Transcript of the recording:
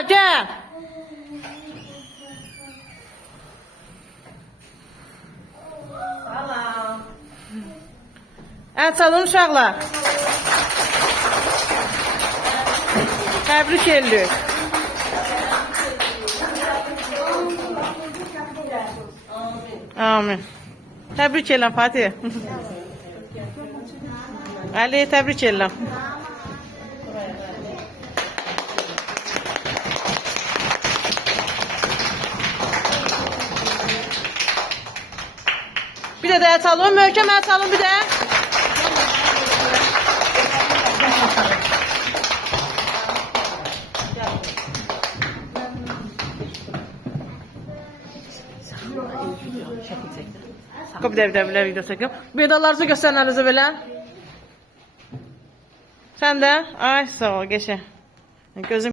Gel gel. Salam. Çalın uşaqlar. Təbrik edirik. Amin. Təbrik edirəm Fatih. Ali təbrik edirəm. Bir də çalın, möhkəm çalın bir də. Bir də video çəkim. Medallarınızı göstərənlərinizə belə. Sən də? Ay sağ ol, geçə. Gözüm